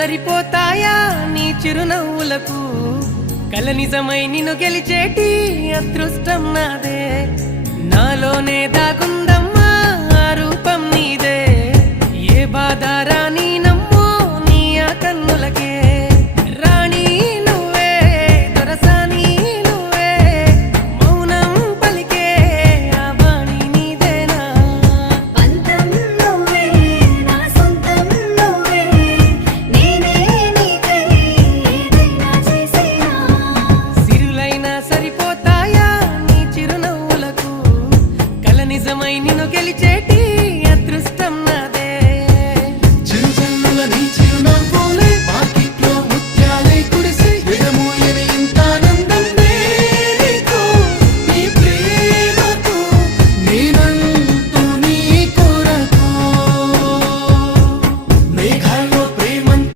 సరిపోతాయా నీ చిరునవ్వులకు కల నిజమై నిన్ను గెలిచేటి అదృష్టం నాదే నాలోనే దాగుందమ్మా ఆ రూపం నీదే ఏ బాధ రాని